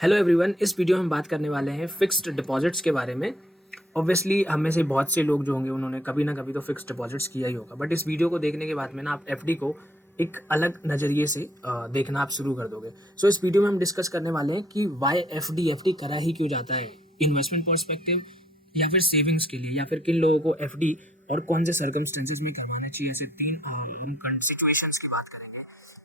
Hello everyone, इस video में हम बात करने वाले हैं फिक्स्ड डिपॉजिट्स के बारे में। ऑब्वियसली हम में से बहुत से लोग जो होंगे उन्होंने कभी ना कभी तो फिक्स्ड डिपॉजिट्स किया ही होगा, बट इस वीडियो को देखने के बाद में ना आप एफडी को एक अलग नज़रिए से देखना आप शुरू कर दोगे। सो इस वीडियो में हम डिस्कस करने वाले हैं कि वाई एफडी करा ही क्यों जाता है, इन्वेस्टमेंट पर्सपेक्टिव या फिर सेविंग्स के लिए, या फिर किन लोगों को एफडी और कौन से सर्कमस्टेंसेज में करवाना चाहिए। ऐसे तीन सिचुएशंस की बात करेंगे।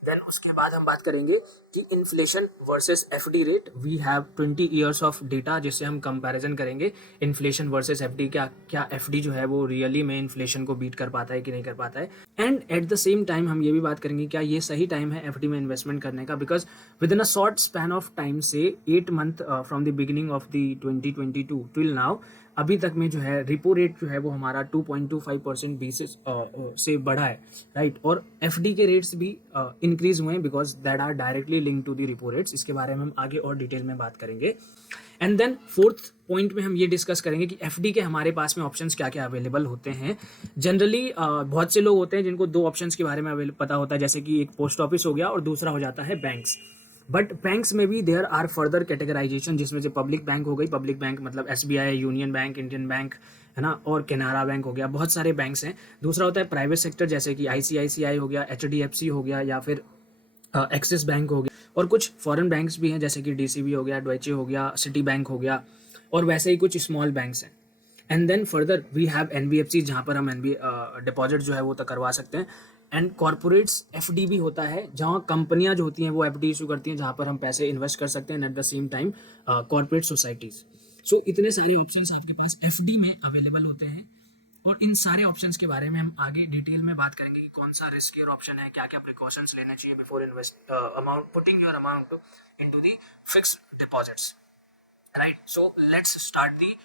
देन उसके बाद हम बात करेंगे कि inflation versus FD rate. We have 20 years of data जिससे हम कंपैरिजन करेंगे इन्फ्लेशन वर्सेस एफडी। क्या एफडी जो है वो रियली में इन्फ्लेशन को बीट कर पाता है कि नहीं कर पाता है। And eight the same time हम ये भी बात करेंगे क्या ये सही टाइम है एफडी में इन्वेस्टमेंट करने का, because with in a short span of time से 8 month from the beginning of the 2022 till now अभी तक में जो है रिपो रेट जो है वो हमारा 2.25% बेसिस से बढ़ा है, राइट। और एफडी के रेट्स भी इंक्रीज हुए हैं because that are directly link to the repo rates. इसके बारे में हम आगे और डिटेल में बात करेंगे। एंड देन फोर्थ पॉइंट में हम ये डिस्कस करेंगे कि एफडी के हमारे पास में ऑप्शंस क्या क्या अवेलेबल होते हैं। जनरली बहुत से लोग होते हैं जिनको दो ऑप्शंस के बारे में पता होता है, जैसे कि एक पोस्ट ऑफिस हो गया और दूसरा हो जाता है बैंक्स। बट बैंक्स में भी देयर आर फर्दर कैटेगराइजेशन, जिसमें से पब्लिक बैंक हो गई, पब्लिक बैंक मतलब SBI, union bank, Indian bank है ना, और केनारा बैंक हो गया, बहुत सारे बैंक्स हैं। दूसरा होता है प्राइवेट सेक्टर, जैसे कि आईसीआईसीआई हो गया, एचडीएफसी हो गया, या फिर एक्सिस बैंक हो गया। और कुछ फॉरेन बैंक्स भी हैं जैसे कि डीसीबी हो गया, डॉइचे हो गया, सिटी बैंक हो गया, और वैसे ही कुछ स्मॉल बैंक्स हैं। And then further we have NBFC, जहाँ पर हम डिपॉजिट जो है वो तक करवा सकते हैं। एंड कॉर्पोरेट्स एफडी भी होता है, जहाँ कंपनियां जो होती हैं वो एफडी इशू करती हैं, जहाँ पर हम पैसे इन्वेस्ट कर सकते हैं। At the same time corporate societies. So इतने सारे ऑप्शंस आपके पास एफडी में अवेलेबल होते हैं, और इन सारे ऑप्शंस के बारे में हम आगे डिटेल में बात करेंगे कि कौन सा रिस्कियर ऑप्शन है, क्या क्या प्रिकॉशंस लेने चाहिए before invest amount putting your amount into the fixed deposits, right. So let's start the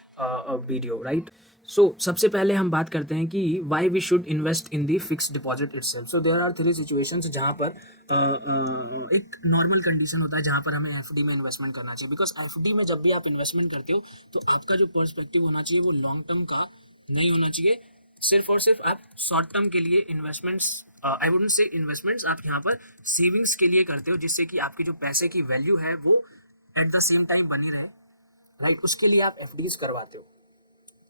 video, right. So सबसे पहले हम बात करते हैं कि why we should invest in the fixed deposit itself. So there are three situations जहाँ पर एक नॉर्मल कंडीशन होता है जहाँ पर हमें एफडी में इन्वेस्टमेंट करना चाहिए। बिकॉज एफडी में जब भी आप इन्वेस्टमेंट करते हो तो आपका जो पर्सपेक्टिव होना चाहिए वो लॉन्ग टर्म का नहीं होना चाहिए। सिर्फ और सिर्फ आप शॉर्ट टर्म के लिए investments, I wouldn't say investments, आप यहाँ पर सेविंग्स के लिए करते हो, जिससे कि आपकी जो पैसे की वैल्यू है वो एट द सेम टाइम बनी रहे, राइट। उसके लिए आप एफडीज करवाते हो,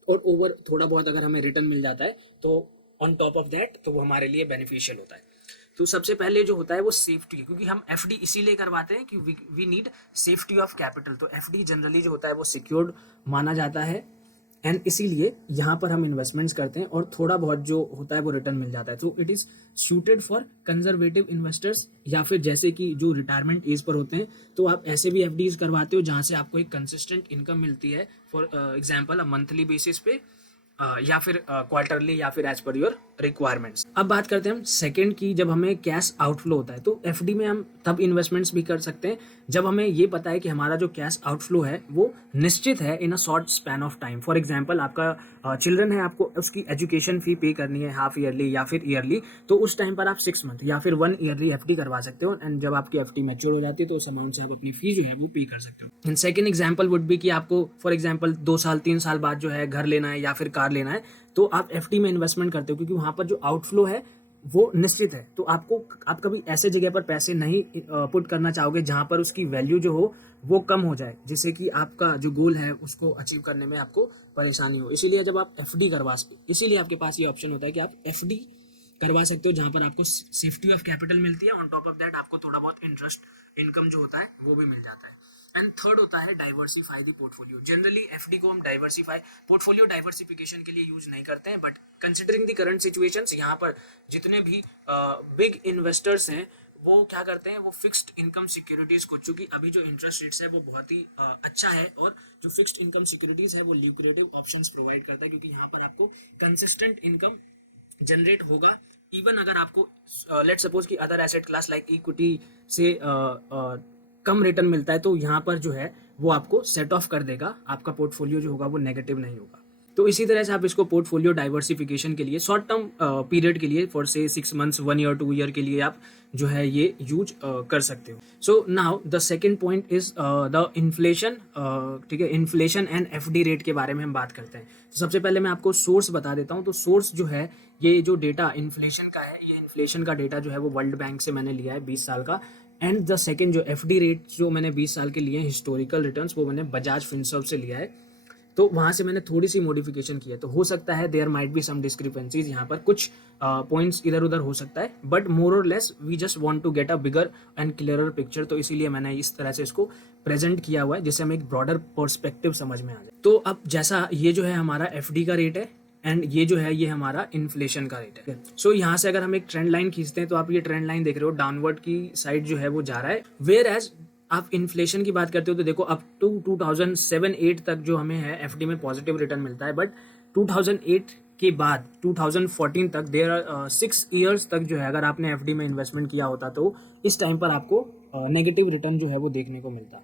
और ओवर थोड़ा बहुत अगर हमें रिटर्न मिल जाता है तो ऑन टॉप ऑफ दैट तो वो हमारे लिए बेनिफिशियल होता है। तो सबसे पहले जो होता है वो सेफ्टी, क्योंकि हम एफडी इसीलिए करवाते हैं कि we need safety of capital. तो एफडी जनरली जो होता है वो सिक्योर्ड माना जाता है, एंड इसीलिए यहाँ पर हम इन्वेस्टमेंट्स करते हैं और थोड़ा बहुत जो होता है वो रिटर्न मिल जाता है। तो it is suited for conservative investors, या फिर जैसे कि जो रिटायरमेंट एज पर होते हैं तो आप ऐसे भी एफडीज करवाते हो जहाँ से आपको एक कंसिस्टेंट इनकम मिलती है, फॉर एग्जाम्पल मंथली बेसिस पे, या फिर क्वार्टरली, या फिर एज पर योर रिक्वायरमेंट्स। अब बात करते हैं हम सेकंड की, जब हमें कैश आउटफ्लो होता है तो एफडी में हम तब इन्वेस्टमेंट्स भी कर सकते हैं जब हमें ये पता है कि हमारा जो कैश आउटफ्लो है वो निश्चित है in a short span of time. For example आपका चिल्ड्रन है, आपको उसकी एजुकेशन फी पे करनी है हाफ ईयरली या फिर ईयरली, तो उस टाइम पर आप 6 मंथ या फिर 1 ईयरली एफडी करवा सकते हो। एंड जब आपकी एफडी मैच्योर हो जाती है तो उस अमाउंट से आप अपनी फी जो है वो पे कर सकते हो। And second example would be कि आपको फॉर एग्जांपल 2 साल 3 साल बाद जो है घर लेना है या फिर कार लेना है, तो आप एफडी में इन्वेस्टमेंट करते हो, क्योंकि वहां पर जो आउटफ्लो है वो निश्चित है। तो आप कभी ऐसे जगह पर पैसे नहीं पुट करना चाहोगे जहां पर उसकी वैल्यू जो हो वो कम हो जाए, जिससे कि आपका जो गोल है उसको अचीव करने में आपको परेशानी हो। इसीलिए जब आप एफडी इसीलिए आपके पास ये ऑप्शन होता है कि आप एफडी करवा सकते हो, जहां पर आपको सेफ्टी ऑफ कैपिटल मिलती है, ऑन टॉप ऑफ दैट आपको थोड़ा बहुत इंटरेस्ट इनकम जो होता है वो भी मिल जाता है। एंड थर्ड होता है diversify the portfolio. Generally FD को हम पोर्टफोलियो डाइवर्सिफिकेशन के लिए यूज नहीं करते हैं, but considering the current situations, यहाँ पर जितने भी बिग इन्वेस्टर्स हैं वो क्या करते हैं, वो फिक्स्ड इनकम सिक्योरिटीज को, चूंकि अभी जो इंटरेस्ट रेट्स है वो बहुत ही अच्छा है, और जो फिक्स्ड इनकम सिक्योरिटीज है वो ल्यूक्रेटिव ऑप्शंस प्रोवाइड करता है, क्योंकि यहाँ पर आपको कंसिस्टेंट इनकम जनरेट होगा। इवन अगर आपको लेट सपोज कि other asset class like equity से कम रिटर्न मिलता है, तो यहाँ पर जो है वो आपको सेट ऑफ कर देगा, आपका पोर्टफोलियो जो होगा वो नेगेटिव नहीं होगा। तो इसी तरह से आप इसको पोर्टफोलियो डाइवर्सिफिकेशन के लिए शॉर्ट टर्म पीरियड के लिए, फॉर से 6 मंथ्स 1 ईयर 2 ईयर के लिए आप जो है ये यूज कर सकते हो। So now the second point is the inflation. ठीक है, इन्फ्लेशन एंड एफडी रेट के बारे में हम बात करते हैं। तो सबसे पहले मैं आपको सोर्स बता देता हूँ। तो सोर्स जो है, ये जो डेटा इन्फ्लेशन का है, ये इन्फ्लेशन का डेटा जो है वो वर्ल्ड बैंक से मैंने लिया है 20 साल का। एंड द सेकंड जो एफडी रेट जो मैंने 20 साल के लिए हिस्टोरिकल रिटर्न्स वो मैंने बजाज फिनसर्व से लिया है, तो वहाँ से मैंने थोड़ी सी मॉडिफिकेशन की है, तो हो सकता है there might be some discrepancies, यहाँ पर कुछ पॉइंट्स इधर उधर हो सकता है, बट मोर और less we just want to get a bigger and clearer picture, तो इसीलिए मैंने इस तरह से इसको प्रेजेंट किया हुआ है जिससे हमें एक ब्रॉडर पर्सपेक्टिव समझ में आ जाए। तो अब जैसा ये जो है हमारा एफडी का रेट है एंड ये जो है ये हमारा इन्फ्लेशन का रेट है। सो यहाँ से अगर हम एक ट्रेंड लाइन खींचते हैं तो आप ये ट्रेंड लाइन देख रहे हो डाउनवर्ड की साइड जो है वो जा रहा है, वेयर एज आप इन्फ्लेशन की बात करते हो तो देखो अप टू 2007-8 तक जो हमें है एफडी में पॉजिटिव रिटर्न मिलता है, बट 2008 के बाद 2014 तक देयर आर 6 ईयर्स तक जो है अगर आपने एफडी में इन्वेस्टमेंट किया होता तो इस टाइम पर आपको नेगेटिव रिटर्न जो है वो देखने को मिलता है,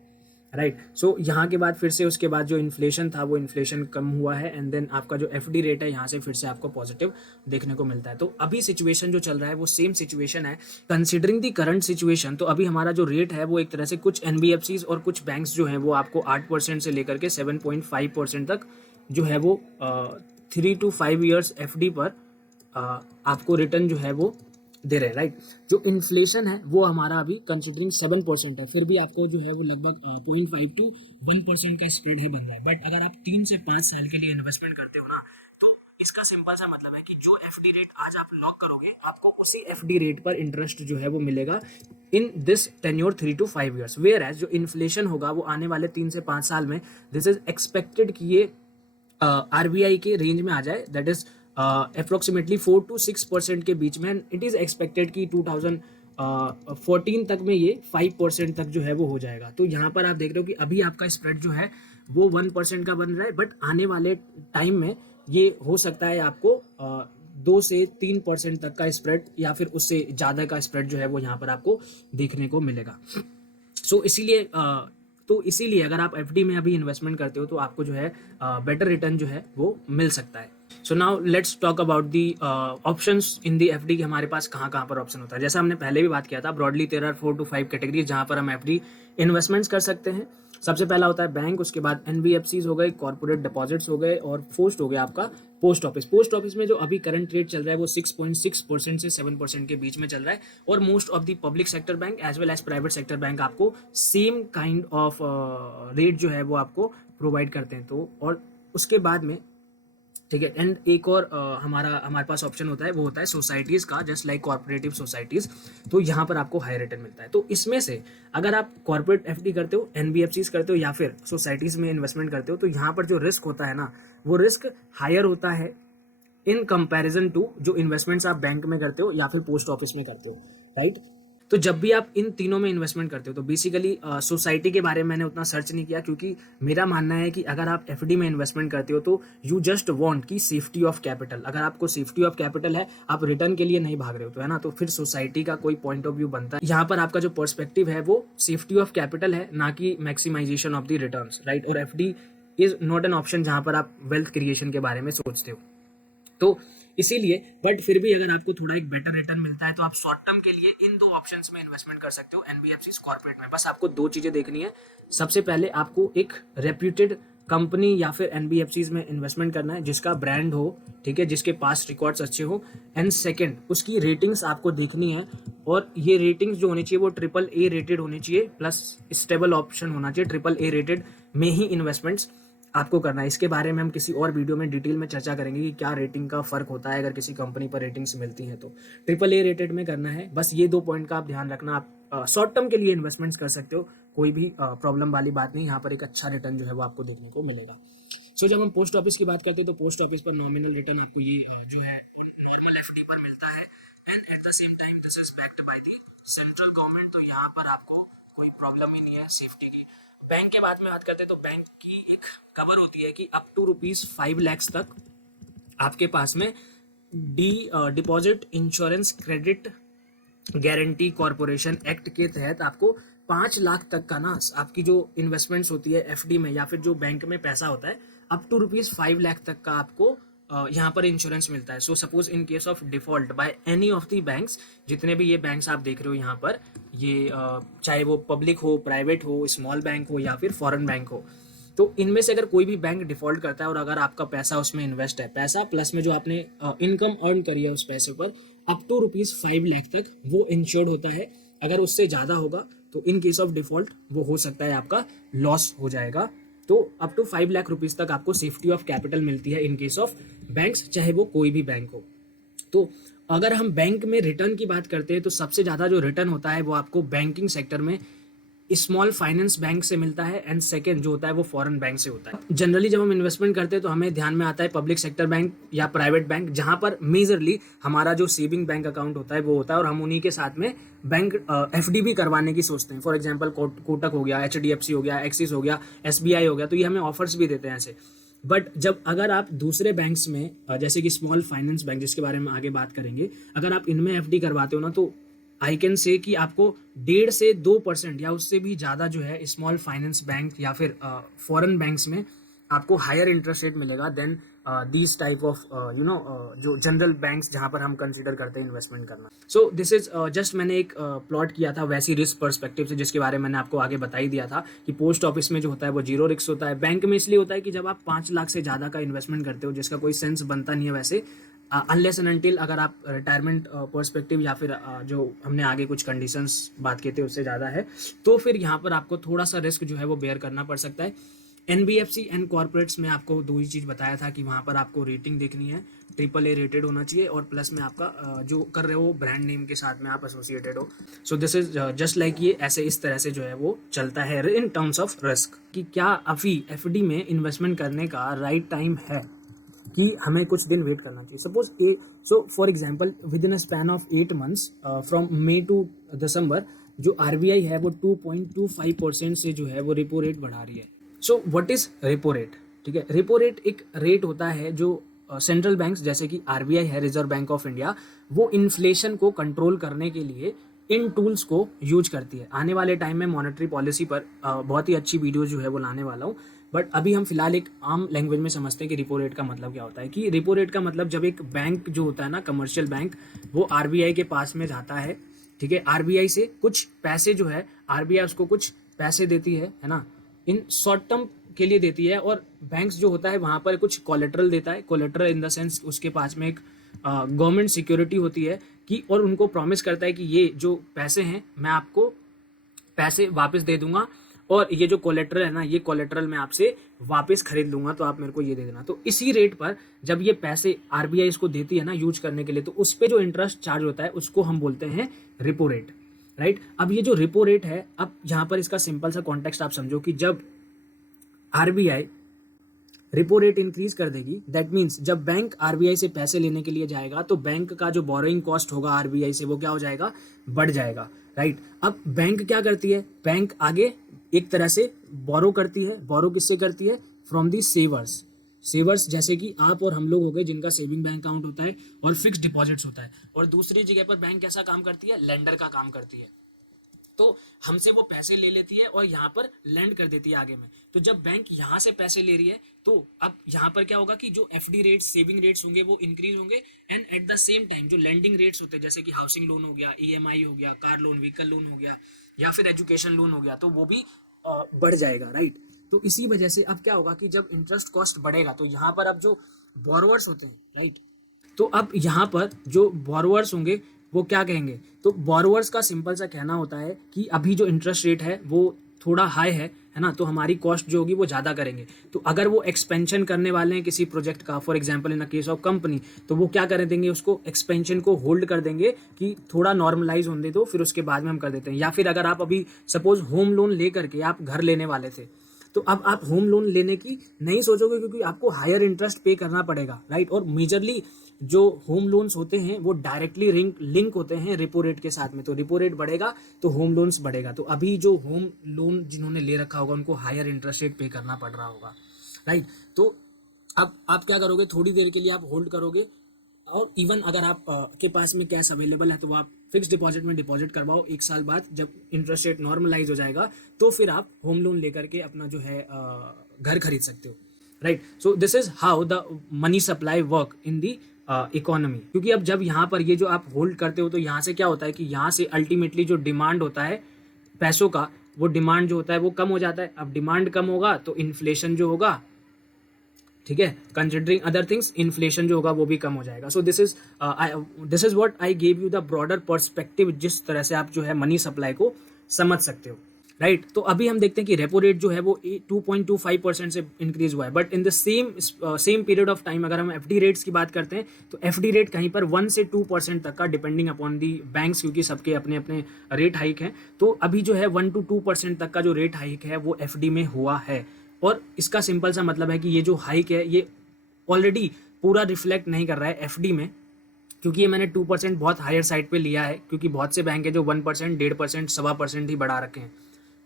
राइट। सो यहाँ के बाद फिर से उसके बाद जो इन्फ्लेशन था वो इन्फ्लेशन कम हुआ है एंड देन आपका जो एफडी रेट है यहाँ से फिर से आपको पॉजिटिव देखने को मिलता है। तो अभी सिचुएशन जो चल रहा है वो सेम सिचुएशन है कंसिडरिंग दी करंट सिचुएशन। तो अभी हमारा जो रेट है वो एक तरह से कुछ एनबीएफसीज और कुछ बैंक्स जो हैं वो आपको 8% से लेकर के 7.5% तक जो है वो 3 to 5 ईयर्स एफडी पर आपको रिटर्न जो है वो दे रहे हैं, राइट। जो इन्फ्लेशन है वो हमारा अभी कंसिडरिंग 7% है, फिर भी आपको जो है वो लगभग 0.5 to 1% का स्प्रेड है बन रहा है। बट अगर आप 3 से 5 साल के लिए इन्वेस्टमेंट करते हो ना तो इसका सिंपल सा मतलब है कि जो एफडी रेट आज आप लॉक करोगे आपको उसी एफडी रेट पर इंटरेस्ट जो है वो मिलेगा in this tenure 3 to 5 years, whereas जो इन्फ्लेशन होगा वो आने वाले 3 से 5 साल में दिस इज एक्सपेक्टेड कि ये आरबीआई के रेंज में आ जाए, दैट इज अप्रोक्सीमेटली 4 to 6% के बीच में। इट इज़ एक्सपेक्टेड कि 2014 तक में ये 5% तक जो है वो हो जाएगा। तो यहाँ पर आप देख रहे हो कि अभी आपका स्प्रेड जो है वो 1% का बन रहा है, बट आने वाले टाइम में ये हो सकता है आपको 2 से 3% तक का स्प्रेड या फिर उससे ज़्यादा का स्प्रेड जो है वो यहाँ पर आपको देखने को मिलेगा। सो इसीलिए अगर आप एफडी में अभी इन्वेस्टमेंट करते हो तो आपको जो है बेटर रिटर्न जो है वो मिल सकता है। So now let's talk about the options in the FD के हमारे पास कहाँ कहाँ पर ऑप्शन होता है। जैसा हमने पहले भी बात किया था, broadly there are 4 to 5 category जहाँ पर हम एफडी इन्वेस्टमेंट्स कर सकते हैं। सबसे पहला होता है बैंक, उसके बाद एनबीएफसीज हो गए, कॉर्पोरेट डिपॉजिट्स हो गए और फर्स्ट हो गया आपका पोस्ट ऑफिस। पोस्ट ऑफिस में जो अभी करंट रेट चल रहा है वो 6.6% से 7% के बीच में चल रहा है और most of the public sector bank as well as private sector bank आपको सेम काइंड ऑफ रेट जो है वो आपको प्रोवाइड करते हैं। तो और उसके बाद में ठीक है, एंड एक और हमारे पास ऑप्शन होता है वो होता है सोसाइटीज़ का, जस्ट लाइक कॉर्पोरेटिव सोसाइटीज़। तो यहाँ पर आपको हाई रिटर्न मिलता है। तो इसमें से अगर आप कॉर्पोरेट एफडी करते हो, एनबीएफसीज करते हो या फिर सोसाइटीज़ में इन्वेस्टमेंट करते हो तो यहाँ पर जो रिस्क होता है ना वो रिस्क हायर होता है इन कंपैरिजन टू जो इन्वेस्टमेंट्स आप बैंक में करते हो या फिर पोस्ट ऑफिस में करते हो, राइट। तो जब भी आप इन तीनों में इन्वेस्टमेंट करते हो तो बेसिकली सोसाइटी के बारे में मैंने उतना सर्च नहीं किया, क्योंकि मेरा मानना है कि अगर आप एफडी में इन्वेस्टमेंट करते हो तो यू जस्ट वांट की सेफ्टी ऑफ कैपिटल। अगर आपको सेफ्टी ऑफ कैपिटल है, आप रिटर्न के लिए नहीं भाग रहे हो तो है ना, तो फिर सोसाइटी का कोई पॉइंट ऑफ व्यू बनता है। यहाँ पर आपका जो पर्सपेक्टिव है वो सेफ्टी ऑफ कैपिटल है, ना कि maximisation of the returns, right. और FD is not an option जहाँ पर आप वेल्थ क्रिएशन के बारे में सोचते हो। तो इसीलिए बट फिर भी अगर आपको थोड़ा एक बेटर रिटर्न मिलता है तो आप शॉर्ट टर्म के लिए इन 2 ऑप्शंस में इन्वेस्टमेंट कर सकते हो, एनबीएफसीज, कॉर्पोरेट में। बस आपको 2 चीजें देखनी है। सबसे पहले आपको एक रेप्यूटेड कंपनी या फिर एनबीएफसीज में इन्वेस्टमेंट करना है जिसका ब्रांड हो, ठीक है, जिसके पास रिकॉर्ड्स अच्छे हो। एंड सेकंड, उसकी रेटिंग्स आपको देखनी है और ये रेटिंग्स जो होनी चाहिए वो AAA रेटेड होनी चाहिए, प्लस स्टेबल ऑप्शन होना चाहिए। AAA रेटेड में ही इन्वेस्टमेंट्स आपको करना है। इसके बारे में हम किसी और वीडियो में डिटेल में चर्चा करेंगे कि क्या रेटिंग का फर्क होता है अगर किसी कंपनी पर रेटिंग्स मिलती हैं तो। AAA रेटेड में करना है, बस ये 2 पॉइंट का आप ध्यान रखना। आप शॉर्ट टर्म के लिए इन्वेस्टमेंट्स कर सकते हो, कोई भी प्रॉब्लम वाली बात नहीं, यहाँ पर एक अच्छा रिटर्न जो है वो आपको देखने को मिलेगा। सो जब हम पोस्ट ऑफिस की बात करते हैं तो पोस्ट ऑफिस पर नॉमिनल रिटर्न आपको ये जो है नॉर्मल एफडी पर मिलता है and eight the same time this is backed by the central government, तो यहाँ पर आपको कोई प्रॉब्लम ही नहीं है सेफ्टी की। बैंक के बाद में बात करते हैं तो बैंक की एक कवर होती है कि अप टू ₹5 लाख तक आपके पास में deposit insurance credit guarantee corporation act के तहत आपको 5 लाख तक का ना आपकी जो इन्वेस्टमेंट्स होती है एफडी में या फिर जो बैंक में पैसा होता है अप टू ₹5 लाख तक का आपको यहाँ पर इंश्योरेंस मिलता है। So suppose in case of default by any of the banks, जितने भी ये बैंक्स आप देख रहे हो यहाँ पर, ये चाहे वो पब्लिक हो, प्राइवेट हो, स्मॉल बैंक हो या फिर फॉरेन बैंक हो, तो इनमें से अगर कोई भी बैंक डिफॉल्ट करता है और अगर आपका पैसा उसमें इन्वेस्ट है, पैसा प्लस में जो आपने इनकम अर्न करी है उस पैसे पर, अप टू ₹5 लाख तक वो इंश्योर्ड होता है अगर उससे ज़्यादा होगा तो इन केस ऑफ डिफॉल्ट वो हो सकता है आपका लॉस हो जाएगा। तो अप टू 5 लाख रुपीज़ तक आपको सेफ्टी ऑफ कैपिटल मिलती है इन केस ऑफ बैंक्स, चाहे वो कोई भी बैंक हो। तो अगर हम बैंक में रिटर्न की बात करते हैं तो सबसे ज़्यादा जो रिटर्न होता है वो आपको बैंकिंग सेक्टर में स्मॉल फाइनेंस बैंक से मिलता है, एंड सेकंड जो होता है वो फॉरेन बैंक से होता है। जनरली जब हम इन्वेस्टमेंट करते हैं तो हमें ध्यान में आता है पब्लिक सेक्टर बैंक या प्राइवेट बैंक, जहां पर मेजरली हमारा जो सेविंग बैंक अकाउंट होता है वो होता है, और हम उन्हीं के साथ में बैंक एफडी भी करवाने की सोचते हैं। फॉर एग्जाम्पल कोटक हो गया, एचडीएफसी हो गया, एक्सिस हो गया, एसबीआई हो गया, तो ये हमें ऑफर्स भी देते हैं ऐसे। बट जब अगर आप दूसरे बैंक्स में जैसे कि स्मॉल फाइनेंस बैंक जिसके बारे में आगे बात करेंगे, अगर आप इनमें एफडी करवाते हो ना, तो आई कैन से कि आपको 1.5 से 2% या उससे भी ज़्यादा जो है स्मॉल फाइनेंस बैंक या फिर फॉरेन बैंक्स में आपको हायर इंटरेस्ट रेट मिलेगा देन दीज टाइप ऑफ जो जनरल बैंक्स जहाँ पर हम कंसिडर करते हैं इन्वेस्टमेंट करना। सो दिस इज जस्ट मैंने एक प्लॉट किया था वैसी रिस्क पर्सपेक्टिव से, जिसके बारे में मैंने आपको आगे बता ही दिया था कि पोस्ट ऑफिस में जो होता है वो 0 रिस्क होता है। बैंक में इसलिए होता है कि जब आप 5 लाख से ज़्यादा का इन्वेस्टमेंट करते हो, जिसका कोई सेंस बनता नहीं है वैसे, अनलेस एंड अनटिल अगर आप रिटायरमेंट पर्सपेक्टिव या फिर जो हमने आगे कुछ कंडीशंस बात किए थे उससे ज़्यादा है, तो फिर यहाँ पर आपको थोड़ा सा रिस्क जो है वो बेयर करना पड़ सकता है। एनबीएफसी एंड कॉर्पोरेट्स में आपको दो ही चीज़ बताया था कि वहाँ पर आपको रेटिंग देखनी है, AAA रेटेड होना चाहिए, और प्लस में आपका जो कर रहे हो ब्रांड नेम के साथ में आप एसोसिएटेड हो। So this is just like ये ऐसे इस तरह से जो है वो चलता है इन टर्म्स ऑफ रिस्क, कि क्या अभी एफडी में इन्वेस्टमेंट करने का राइट टाइम है कि हमें कुछ दिन वेट करना चाहिए। Suppose so for example within a span of 8 months from May to December जो आरबीआई है वो 2.25% से जो है वो रेपो रेट बढ़ा रही है। So what is repo rate? ठीक है, रेपो रेट एक रेट होता है जो सेंट्रल बैंक्स जैसे कि आरबीआई है, रिजर्व बैंक ऑफ इंडिया, वो इन्फ्लेशन को कंट्रोल करने के लिए इन टूल्स को यूज करती है। आने वाले टाइम में मॉनेटरी पॉलिसी पर बहुत ही अच्छी वीडियो जो है वो लाने वाला हूँ, बट अभी हम फिलहाल एक आम लैंग्वेज में समझते हैं कि रिपो रेट का मतलब क्या होता है। कि रिपो रेट का मतलब जब एक बैंक जो होता है ना, कमर्शियल बैंक, वो आरबीआई के पास में जाता है, ठीक है, आरबीआई से कुछ पैसे जो है, आरबीआई उसको कुछ पैसे देती है ना, इन शॉर्ट टर्म के लिए देती है, और बैंक्स जो होता है वहाँ पर कुछ कोलेट्रल देता है। कोलेट्रल इन द सेंस उसके पास में एक गवर्नमेंट सिक्योरिटी होती है कि, और उनको प्रॉमिस करता है कि ये जो पैसे हैं मैं आपको पैसे वापस दे दूंगा, और ये जो कोलेट्रल है ना, ये कोलेट्रल मैं आपसे वापस खरीद लूंगा, तो आप मेरे को ये दे देना। तो इसी रेट पर जब ये पैसे आरबीआई इसको देती है ना यूज करने के लिए, तो उस पर जो इंटरेस्ट चार्ज होता है उसको हम बोलते हैं रिपो रेट, राइट। अब ये जो रिपो रेट है, अब यहाँ पर इसका सिंपल सा कॉन्टेक्स्ट आप समझो कि जब आरबीआई रिपो रेट इंक्रीज कर देगी, दैट मीन्स जब बैंक आरबीआई से पैसे लेने के लिए जाएगा तो बैंक का जो बोरोइंग कॉस्ट होगा आरबीआई से वो क्या हो जाएगा, बढ़ जाएगा, राइट। अब बैंक क्या करती है, बैंक आगे एक तरह से बोरो करती है। बोरो किससे करती है? From the सेवर्स। सेवर्स जैसे कि आप और हम लोग हो गए जिनका सेविंग बैंक अकाउंट होता है और फिक्स डिपॉजिट्स होता है। और दूसरी जगह पर बैंक कैसा काम करती है? लेंडर का काम करती है। तो हमसे वो पैसे ले लेती है और यहाँ पर लैंड कर देती है आगे में। तो जब बैंक यहाँ से पैसे ले रही है तो अब यहाँ पर क्या होगा कि जो एफडी रेट्स, सेविंग रेट्स होंगे वो इंक्रीज होंगे, and eight the same time जो लैंडिंग रेट्स होते हैं जैसे कि हाउसिंग लोन हो गया, ईएमआई हो गया, कार लोन, व्हीकल लोन हो गया, या फिर एजुकेशन लोन हो गया, तो वो भी बढ़ जाएगा, राइट। तो इसी वजह से अब क्या होगा कि जब इंटरेस्ट कॉस्ट बढ़ेगा तो यहाँ पर अब जो बोरोवर्स होते हैं, राइट, तो अब यहाँ पर जो बोरोवर्स होंगे वो क्या कहेंगे? तो बोरोवर्स का सिंपल सा कहना होता है कि अभी जो इंटरेस्ट रेट है वो थोड़ा हाई है ना, तो हमारी कॉस्ट जो होगी वो ज़्यादा करेंगे। तो अगर वो एक्सपेंशन करने वाले हैं किसी प्रोजेक्ट का, for example in a case of company, तो वो क्या कर देंगे, उसको एक्सपेंशन को होल्ड कर देंगे कि थोड़ा नॉर्मलाइज होने दे, तो फिर उसके बाद में हम कर देते हैं। या फिर अगर आप अभी सपोज होम लोन ले करके आप घर लेने वाले थे, तो अब आप होम लोन लेने की नहीं सोचोगे क्योंकि आपको हायर इंटरेस्ट पे करना पड़ेगा, राइट। और मेजरली जो होम लोन्स होते हैं वो डायरेक्टली लिंक होते हैं रेपो रेट के साथ में। तो रेपो रेट बढ़ेगा तो होम लोन्स बढ़ेगा। तो अभी जो होम लोन जिन्होंने ले रखा होगा उनको हायर इंटरेस्ट रेट पे करना पड़ रहा होगा, राइट। तो अब आप क्या करोगे, थोड़ी देर के लिए आप होल्ड करोगे, और इवन अगर आप के पास में कैश अवेलेबल है तो आप फिक्स डिपॉजिट में डिपॉजिट करवाओ। 1 साल बाद जब इंटरेस्ट रेट नॉर्मलाइज हो जाएगा तो फिर आप होम लोन लेकर के अपना जो है घर खरीद सकते हो, right. So this is how the money supply work in the economy. क्योंकि अब जब यहाँ पर ये जो आप होल्ड करते हो तो यहाँ से क्या होता है कि यहाँ से अल्टीमेटली जो डिमांड होता है पैसों का, वो डिमांड जो होता है वो कम हो जाता है। अब डिमांड कम होगा तो इन्फ्लेशन जो होगा ठीक है, कंसिडरिंग अदर थिंग्स इन्फ्लेशन जो होगा वो भी कम हो जाएगा। So this is what I gave you the broader perspective, जिस तरह से आप जो है मनी सप्लाई को समझ सकते हो, राइट। तो अभी हम देखते हैं कि रेपो रेट जो है वो 2.25% से इंक्रीज हुआ है, but in the same period of time अगर हम एफडी रेट्स की बात करते हैं तो एफडी रेट कहीं पर 1 से 2% तक का, डिपेंडिंग अपॉन दी बैंक्स, क्योंकि सबके अपने अपने रेट हाइक हैं। तो अभी जो है 1 to 2% तक का जो रेट हाइक है वो एफडी में हुआ है, और इसका सिंपल सा मतलब है कि ये जो हाइक है ये ऑलरेडी पूरा रिफ्लेक्ट नहीं कर रहा है एफडी में, क्योंकि ये मैंने 2% बहुत हायर साइड पे लिया है, क्योंकि बहुत से बैंक है जो 1%, 1.5%, 1.25% ही बढ़ा रखे हैं,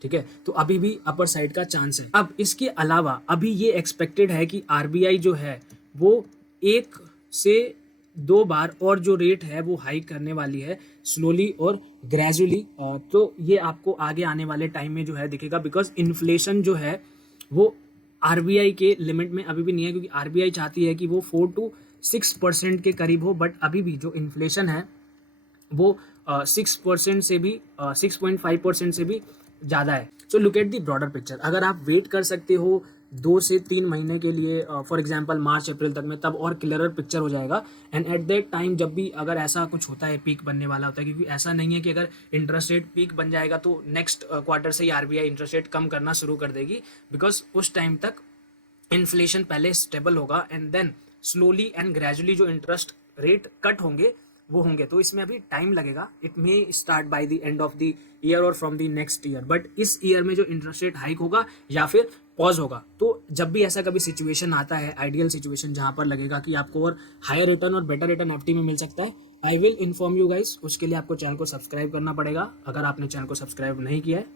ठीक है। तो अभी भी अपर साइड का चांस है। अब इसके अलावा अभी ये एक्सपेक्टेड है कि आरबीआई जो है वो 1 से 2 बार और जो रेट है वो हाइक करने वाली है, स्लोली और ग्रेजुअली। तो ये आपको आगे आने वाले टाइम में जो है दिखेगा, बिकॉज इन्फ्लेशन जो है वो आरबीआई के लिमिट में अभी भी नहीं है, क्योंकि आरबीआई चाहती है कि वो 4 to 6% के करीब हो, बट अभी भी जो इन्फ्लेशन है वो 6% से भी 6.5% से भी ज़्यादा है। So look at the broader picture. अगर आप वेट कर सकते हो 2 से 3 महीने के लिए, फॉर एग्जांपल मार्च अप्रैल तक में, तब और क्लियरर पिक्चर हो जाएगा। एंड एट दैट टाइम जब भी अगर ऐसा कुछ होता है, पीक बनने वाला होता है, क्योंकि ऐसा नहीं है कि अगर इंटरेस्ट रेट पीक बन जाएगा तो नेक्स्ट क्वार्टर से ही आरबीआई इंटरेस्ट रेट कम करना शुरू कर देगी, बिकॉज उस टाइम तक इन्फ्लेशन पहले स्टेबल होगा, and then slowly and gradually जो इंटरेस्ट रेट कट होंगे वो होंगे। तो इसमें अभी टाइम लगेगा, it may start by the end of the year और from the next year, but इस ईयर में जो इंटरेस्ट रेट हाइक होगा या फिर पॉज होगा। तो जब भी ऐसा कभी सिचुएशन आता है, आइडियल सिचुएशन जहां पर लगेगा कि आपको और हायर रिटर्न और बेटर रिटर्न एफडी में मिल सकता है, I will inform you guys. उसके लिए आपको चैनल को सब्सक्राइब करना पड़ेगा। अगर आपने चैनल को सब्सक्राइब नहीं किया है,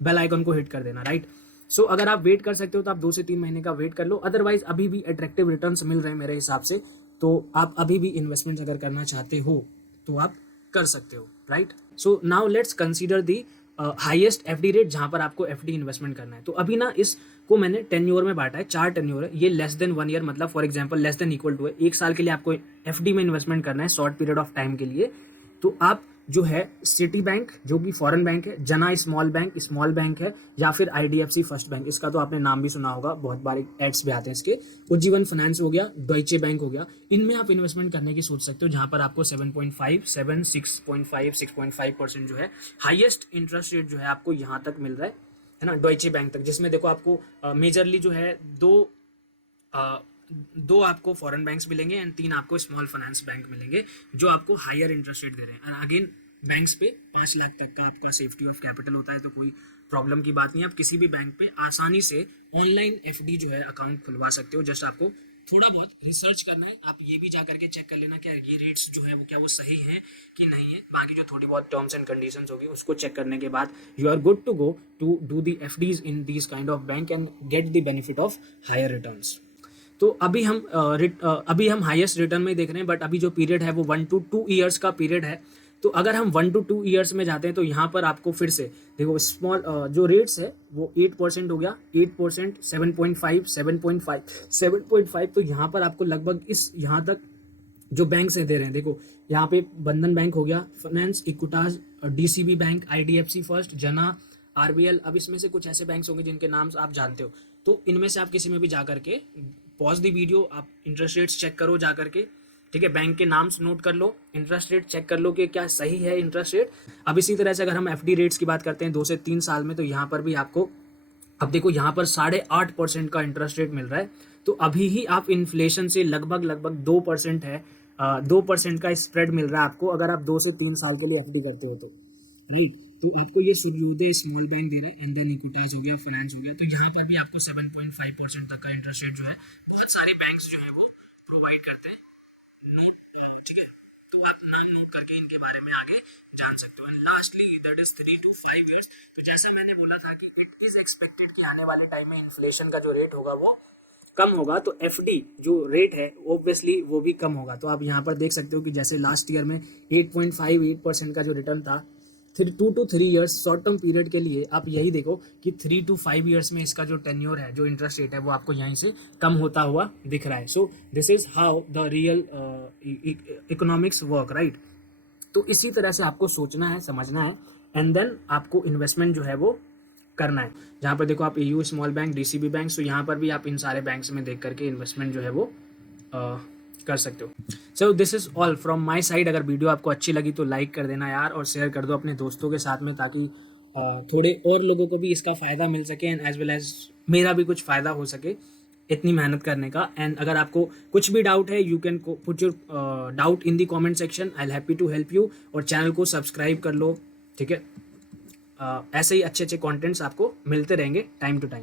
बेल आइकन को हिट कर देना, राइट। सो अगर आप वेट कर सकते हो तो आप 2 से 3 महीने का वेट कर लो। अदरवाइज अभी भी अट्रैक्टिव रिटर्न्स मिल रहे हैं मेरे हिसाब से, तो आप अभी भी इन्वेस्टमेंट अगर करना चाहते हो तो आप कर सकते हो, right. So now let's consider the highest FD rate जहां पर आपको एफडी इन्वेस्टमेंट करना है। तो अभी ना इसको मैंने टेन्योर में बांटा है, 4 टेन्योर है। ये लेस देन 1 ईयर, मतलब for example less than equal to है 1 साल के लिए आपको एफडी में इन्वेस्टमेंट करना है, शॉर्ट पीरियड ऑफ टाइम के लिए। तो आप जो है सिटी बैंक जो कि फॉरेन बैंक है, जना स्मॉल बैंक है, या फिर आईडीएफसी फर्स्ट बैंक, इसका तो आपने नाम भी सुना होगा, बहुत बार एड्स भी आते हैं इसके। उज्जीवन फाइनेंस हो गया, डॉइचे बैंक हो गया, इनमें आप इन्वेस्टमेंट करने की सोच सकते हो, जहां पर आपको 7.5, 7, 6.5% जो है हाईएस्ट इंटरेस्ट रेट जो है आपको यहाँ तक मिल रहा है ना, डॉइचे बैंक तक, जिसमें देखो आपको मेजरली जो है दो आपको फॉरेन बैंक्स मिलेंगे एंड 3 आपको स्मॉल फाइनेंस बैंक मिलेंगे, जो आपको हायर इंटरेस्ट रेट दे रहे हैं। अगेन बैंक्स पे 5 लाख तक का आपका सेफ्टी ऑफ कैपिटल होता है, तो कोई प्रॉब्लम की बात नहीं है। आप किसी भी बैंक पे आसानी से ऑनलाइन एफडी जो है अकाउंट खुलवा सकते हो। जस्ट आपको थोड़ा बहुत रिसर्च करना है, आप ये भी जा करके चेक कर लेना कि ये रेट्स जो है वो क्या वो सही है कि नहीं है। बाकी जो थोड़ी बहुत टर्म्स एंड कंडीशंस होगी उसको चेक करने के बाद you are good to go to do the FDs in these kind of bank and get the benefit of higher returns. तो अभी हम हाईएस्ट रिटर्न में देख रहे हैं, बट अभी जो पीरियड है वो 1 to 2 ईयर्स का पीरियड है। तो अगर हम 1 to 2 ईयर्स में जाते हैं तो यहाँ पर आपको फिर से देखो स्मॉल जो रेट्स है वो 8% हो गया, 8%, 7.5, 7.5, 7.5। तो यहाँ पर आपको लगभग इस यहाँ तक जो बैंक से दे रहे हैं, देखो यहाँ पे बंधन बैंक हो गया, finance, Equitas, DCB bank, IDFC first, जना, आरबीएल। अब इसमें से कुछ ऐसे बैंक्स होंगे जिनके नाम आप जानते हो, तो इनमें से आप किसी में भी जा करके पॉज दी वीडियो, आप इंटरेस्ट रेट्स चेक करो जा करके, ठीक है। बैंक के नाम्स नोट कर लो, इंटरेस्ट रेट चेक कर लो कि क्या सही है इंटरेस्ट रेट। अब इसी तरह से अगर हम एफडी रेट्स की बात करते हैं 2 से 3 साल में, तो यहाँ पर भी आपको अब देखो यहाँ पर 8.5% का इंटरेस्ट रेट मिल रहा है। तो अभी ही आप इन्फ्लेशन से लगभग 2% है, 2% का स्प्रेड मिल रहा है आपको, अगर आप 2 से 3 साल के लिए एफडी करते हो तो, राइट। तो आपको ये सूर्योदय स्मॉल बैंक दे रहा है, एंड देन इक्विटास हो गया, फाइनेंस हो गया। तो यहाँ पर भी आपको 7.5% तक का इंटरेस्ट रेट जो है बहुत सारे बैंक्स जो है वो प्रोवाइड करते हैं। नोट, ठीक है। तो आप नाम नोट करके इनके बारे में आगे जान सकते हो। And lastly that is 3 to 5 years. तो जैसा मैंने बोला था कि इट इज एक्सपेक्टेड कि आने वाले टाइम में इन्फ्लेशन का जो रेट होगा वो कम होगा, तो एफडी जो रेट है ऑब्वियसली वो भी कम होगा। तो आप यहाँ पर देख सकते हो कि जैसे लास्ट ईयर में 8.58% का जो रिटर्न था 2 to 3 years short term period के लिए, आप यही देखो कि 3 to 5 ईयर्स में इसका जो टेन्योर है, जो इंटरेस्ट रेट है, वो आपको यहीं से कम होता हुआ दिख रहा है। So this is how the real economics work, right. तो इसी तरह से आपको सोचना है, समझना है, एंड देन आपको इन्वेस्टमेंट जो है वो करना है। जहाँ पर देखो आप AU small bank, DCB bank, तो यहाँ पर भी आप इन सारे बैंक्स में देख करके इन्वेस्टमेंट जो है वो कर सकते हो। So this is all from my side. अगर वीडियो आपको अच्छी लगी तो लाइक कर देना यार, और शेयर कर दो अपने दोस्तों के साथ में, ताकि थोड़े और लोगों को भी इसका फ़ायदा मिल सके एंड एज वेल एज मेरा भी कुछ फ़ायदा हो सके इतनी मेहनत करने का। एंड अगर आपको कुछ भी डाउट है, you can put your doubt in the comment section, I'll happy to help you. और चैनल को सब्सक्राइब कर लो, ठीक है। ऐसे ही अच्छे अच्छे कंटेंट्स आपको मिलते रहेंगे टाइम टू टाइम।